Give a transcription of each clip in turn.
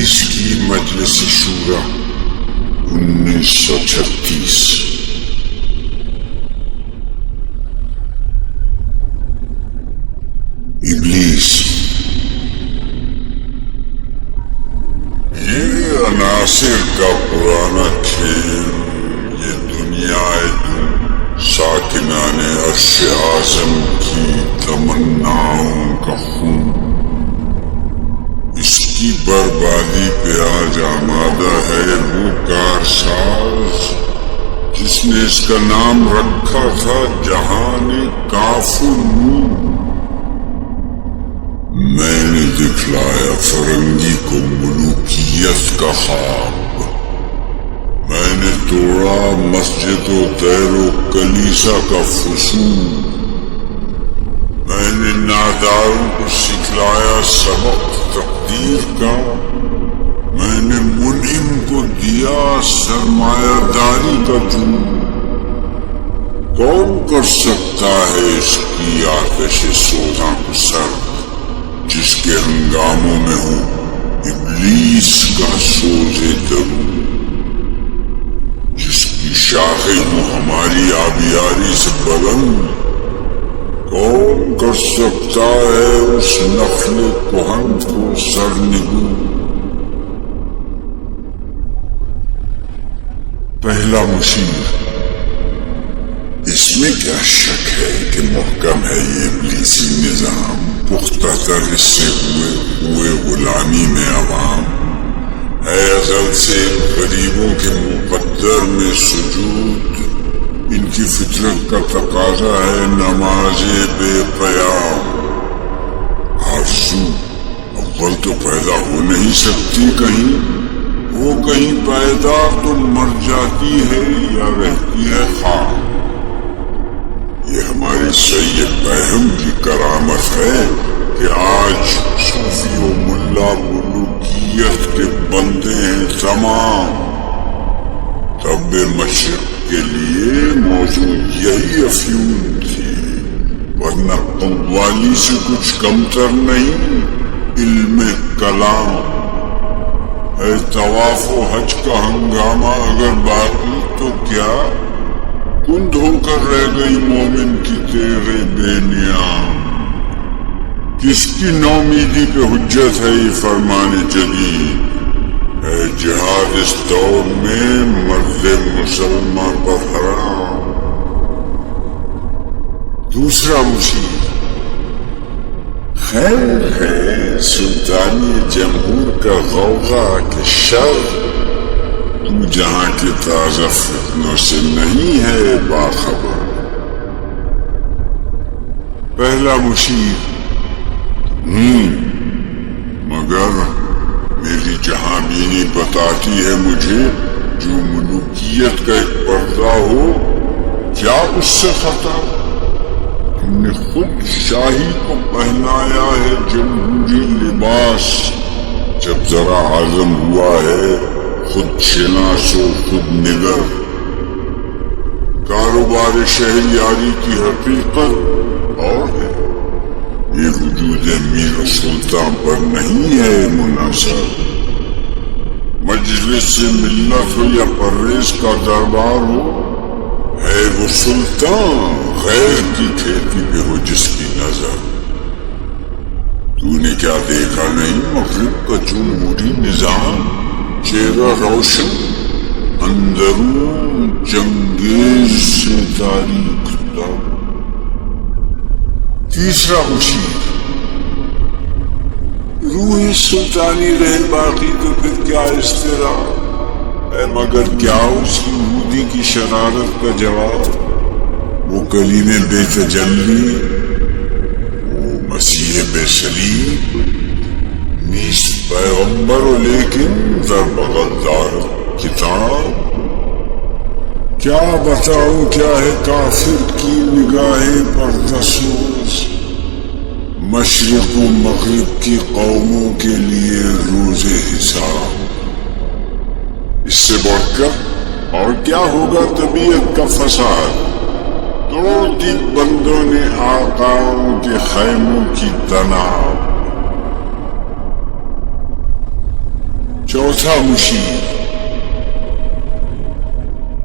ابلیس کی مجلس شورا 1936۔ ابلیس یہ عناصر کا پرانا کھیل، یہ دنیا ساکنان عرش اعظم کی تمناؤں کا خون، اس کی بربادی پہ آج آمادہ ہے وہ کارساز جس نے اس کا نام رکھا تھا جہان کاف و نور۔ میں نے دکھلایا فرنگی کو ملوکیت کا خواب، میں نے توڑا مسجد و دیر و کلیسا کا فسون، میں نے ناداروں کو سکھلایا سبق تقدیر کا، میں نے منعم کو دیا سرمایہ داری کا جنون۔ کون کر سکتا ہے اس کی آتش سوزاں کو سرد جس کے ہنگاموں میں ہو ابلیس کا سوز درون، جس کی شاخیں ہوں ہماری آبیاری سے بلند۔ کون کر سکتا ہے اس نخل کہن کو سرنگوں؟ پہلا مشیر، اس میں کیا شک ہے کہ محکم ہے یہ ابلیسی نظام، پختہ تر اس سے ہوئے غلامی میں عوام ہے ازل سے غریبوں کے مقدر میں سجود، ان کی فطرت کا تقاضا ہے نماز بے قیام۔ آرزو اول تو پیدا ہو نہیں سکتی کہیں، وہ کہیں پیدا تو مر جاتی ہے یا رہتی ہے خام۔ یہ ہماری سید بہم کی کرامت ہے کہ آج صوفی و ملا ملوکیت کے بندے ہیں تمام۔ رب مشرق کے لیے موضوع یہی افیون تھی، ورنہ قوالی سے کچھ کمتر نہیں علم کلام ہے۔ طواف و حج کا ہنگامہ اگر باقی تو کیا کند ہو کر رہ گئی مومن کی تیغ بے نیام۔ کس کی نومیدی پہ حجت ہے یہ فرمان جدید، ہے جہاد اس دور میں مرد مسلمان پر حرام۔ دوسرا مشیر، خیر ہے سلطانی جمہور کا غوغا کہ شر، تو جہاں کے تازہ فتنوں سے نہیں ہے باخبر۔ پہلا مشیر، مگر میری جہاں بینی بتاتی ہے مجھے جو ملوکیت کا ایک پردہ ہو کیا اس سے خطا؟ تم نے خود شاہی کو پہنایا ہے جمہوری لباس، جب ذرا ہضم ہوا ہے خود شناس و خود نگر۔ کاروبار شہریاری کی حقیقت اور ہے، یہ وجود میر سلطان پر نہیں ہے منحصر۔ مجلس ملت ہو یا پرویز کا دربار ہو، ہے وہ سلطان غیر کی کھیتی پہ ہو جس کی نظر۔ تو نے کیا دیکھا نہیں مغرب کا جمہوری نظام، چہرہ روشن اندرون چنگیز سے تاریخ دار۔ تیسرا مشیر، روح سلطانی رہے باقی تو پھر کیا اضطراب ہے، مگر کیا اس کی مودی کی شرارت کا جواب؟ وہ کلیم بے تجلی، وہ مسیح بے صلیب، نیز پیغمبر و لیکن در بغل دار کتاب۔ کیا بتاؤں کیا ہے کافر کی نگاہیں پردہ سوز، مشرق و مغرب کی قوموں کے لیے روز حساب۔ اس سے بڑھ کر اور کیا ہوگا طبیعت کا فساد، توڑ دی بندوں نے آقاؤں کے خیموں کی تناب۔ تھا مشیر،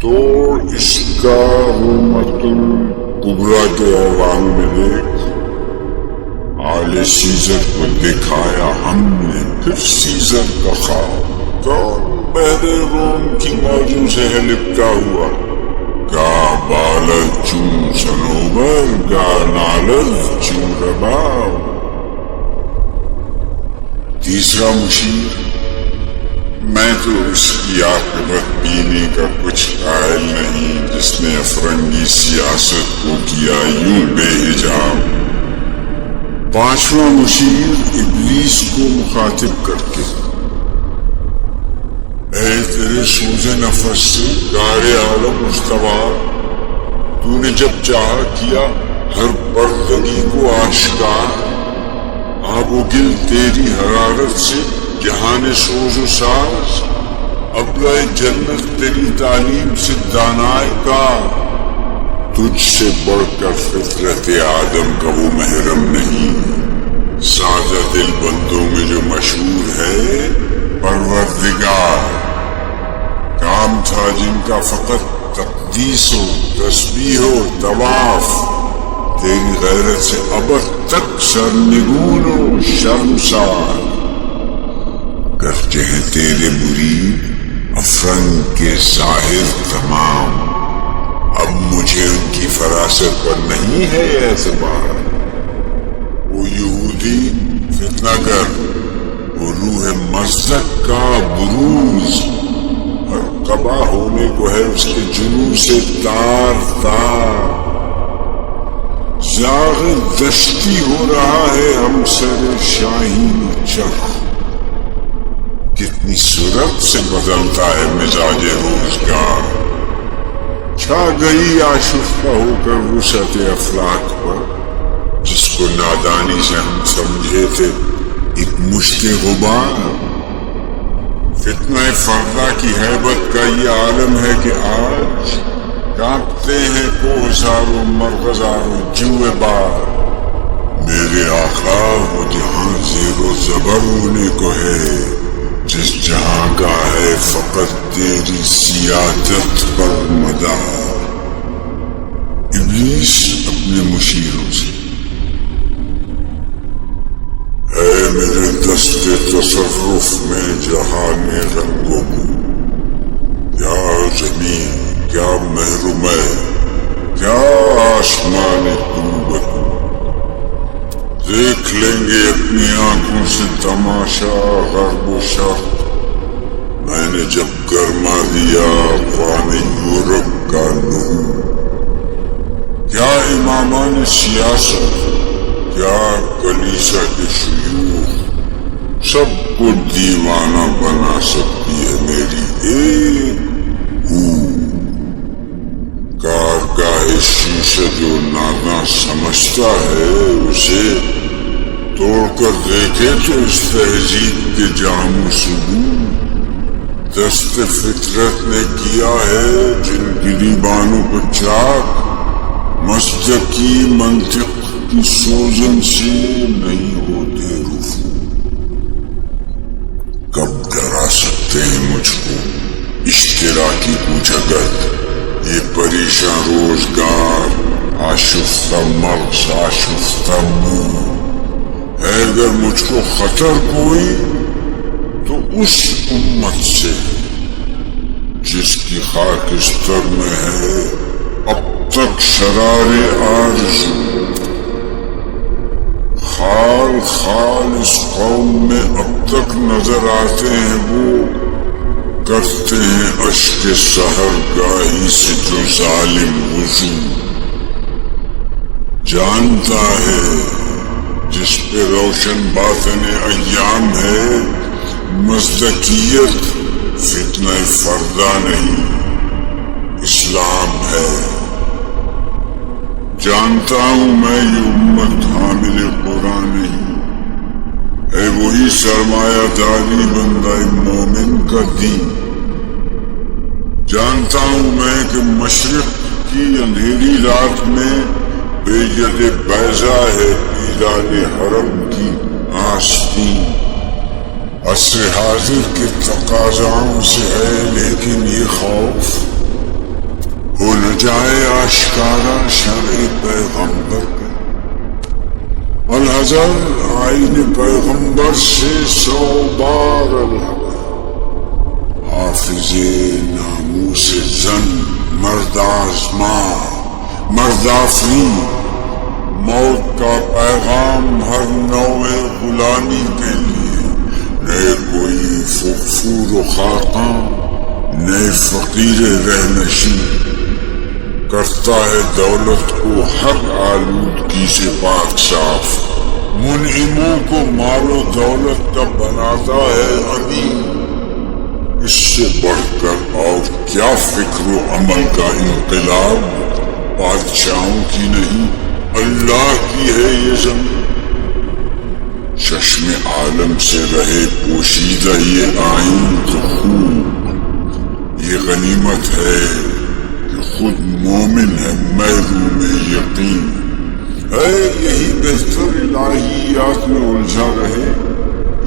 توڑ اس کا رومت الکبریٰ کے ایوان میں دیکھ، آل سیزر کو دکھایا ہم نے پھر سیزر کا خواب، کون بحر روم کی موجوں سے ہے لپٹا ہوا، گا بالد چون سنوبر گا نالد چون رباب۔ تیسرا مشیر، میں تو اس کی عاقبت پینے کا کچھ قائل نہیں جس نے افرنگی سیاست کو کیا یوں بے حجاب۔ پانچواں مشیر ابلیس کو مخاطب کر کے، اے تیرے سوز نفس سے گار عالم استوار، تو نے جب چاہا کیا ہر پردگی کو آشکار، آب و گل تیری حرارت سے جہان سوز و ساز، ابلۂ جنت تیری تعلیم سے دانائے کار، تجھ سے بڑھ کر فطرت آدم کا وہ محرم نہیں، سادہ دل بندوں میں جو مشہور ہے پروردگار، کام تھا جن کا فقط تقدیس و تسبیح و طواف، تیری غیرت سے ابد تک سرنگون و شرمسار، گرچہ ہیں تیرے مرید افرنگ کے ظاہر تمام، اب مجھے ان کی فراست پر نہیں ہے اعتبار۔ وہ یہودی فتنہ گر، وہ روح مزدق کا بروز، اور قبا ہونے کو ہے اس کے جنوں سے تار تار، زاغ دشتی ہو رہا ہے ہم سر شاہین چرخ، کتنی صورت سے بدلتا ہے مزاج روزگار، چھا گئی آشفتہ ہو کر وسعت افلاک پر، جس کو نادانی سے ہم سمجھے تھے ایک مشت غبار۔ فتنہ فردہ کی ہیبت کا یہ عالم ہے کہ آج کانپتے ہیں کوہسار و مرغزار و جوئے بار، میرے آقا وہ جہاں زیر و زبر ہونے کو ہے جس جہاں کا ہے فقط تیری سیادت پر مدار۔ ابلیس اپنے مشیروں سے، اے میرے دست تصرف میں جہان رنگوں کو، کیا زمین کیا محروم ہے کیا آسمان دوبت، دیکھ لیں گے اپنی آنکھوں سے تماشا غرب و شرق، میں نے جب گرما دیا اقوام یورپ کا نور، کیا امامان سیاست کیا کلیسا کے شیوخ، سب کو دیوانہ بنا سکتی ہے میری ایک کارگاہ شیشہ، جو ناداں سمجھتا ہے اسے توڑ کر دیکھے تو اس تہذیب کے جام و ثبوت، دست فطرت نے کیا ہے جن گریبانوں کو چاک، مصدقی منطق کی سوزن سے نہیں ہوتے رفو، کب ڈرا سکتے ہیں مجھ کو اشتراکی پوچھا گرد، یہ پریشان روزگار آشفتہ مغز آشفتہ منہ ہے، اگر مجھ کو خطر کوئی تو اس امت سے جس کی خاکستر میں ہے اب تک شرار آرزو، خال خال اس قوم میں اب تک نظر آتے ہیں وہ، کرتے ہیں اشک سحر گاہی سے جو ظالم وضو، جانتا ہے جس پہ روشن باطن ایام ہے، مصداقیت فتنہ فردہ نہیں اسلام ہے، جانتا ہوں میں یہ امت حامل قرآن نہیں، ہے وہی سرمایہ داری بندہ مومن کا دین، جانتا ہوں میں کہ مشرق کی اندھیری رات میں بے ید بیضا ہے پیران حرم کی آستین، عصر حاضر کے تقاضاؤں سے ہے، لیکن یہ خوف ہو نہ جائے آشکارا شرع پیغمبر کا۔ الحذر آئین پیغمبر سے 100 بار الحذر۔ حافظ ناموس زن، مرد آزما، مرد آفری، موت کا پیغام ہر نوع غلامی کے لیے، نئے کوئی فغفور و خاقاں، نئے فقیر رہنشین، کرتا ہے دولت کو ہر آلودگی سے پاک صاف، منعموں کو مال و دولت کا بناتا ہے غنی۔ اس سے بڑھ کر اور کیا فکر و عمل کا انقلاب، بادشاہوں کی نہیں اللہ کی ہے یہ زمین۔ چشم عالم سے رہے پوشیدہ یہ آئین تو خوب، یہ غنیمت ہے کہ خود مومن ہے محروم یقین ہے، یہی بہتر الہیات میں الجھا رہے،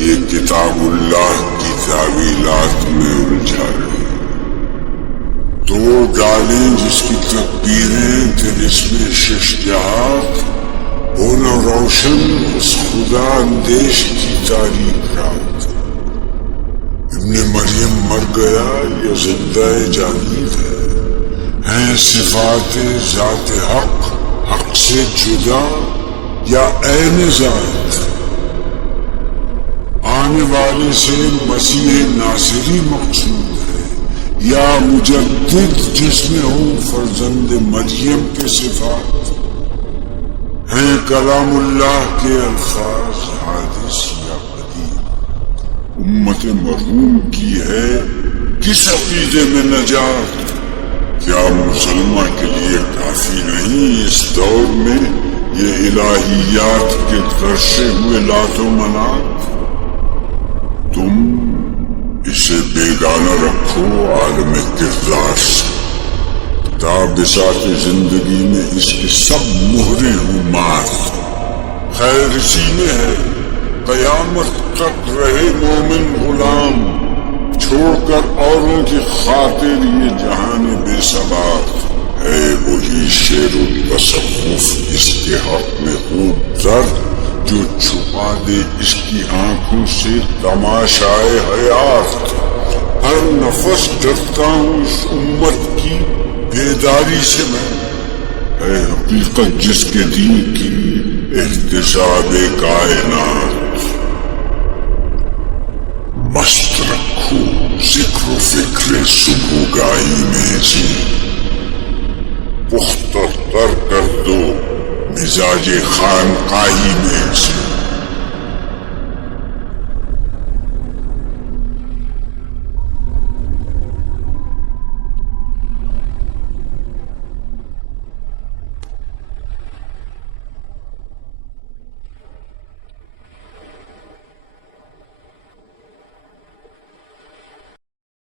یہ کتاب اللہ کی تعویلات میں الجھا رہے۔ توڑ ڈالیں جس کی تکبیریں پھر اس میں شش جہات، ہو نہ روشن اس خدا اندیش کی تاریک رات۔ ابن مریم مر گیا یا زندہ جاوید ہے، ہیں صفات ذات حق حق سے جدا یا عین ذات؟ آنے والے سے مسیح ناصری مقصود ہے یا مجدد جس میں ہوں فرزند مریم کے صفات؟ ہیں کلام اللہ کے الفاظ حادث یا قدیم؟ امت مرحوم کی ہے کس عقیدے میں نجات؟ کیا مسلمان کے لیے کافی نہیں اس دور میں یہ الہیات کے ترشے ہوئے لات و منات؟ تم اسے بیگانہ رکھو عالم کردار سے، تا بساط زندگی میں اس کی سب مہریں ہوں مار۔ خیر اسی میں ہے قیامت تک رہے مومن غلام، چھوڑ کر اوروں کی خاطر یہ جہان بے ثبات ہے۔ وہی شعر التصوف اس کے حق میں خوب درد، جو چھپا دے اس کی آنکھوں سے تماشائے حیات۔ ہر نفس ڈرتا ہوں اس امت کی بیداری سے میں، ہے حقیقت جس کے دین کی احتساب کائنات۔ مست رکھو ذکر و فکر صبح گاہی میں سے، پختہ تر کر دو مزاج خانقاہی میں سے۔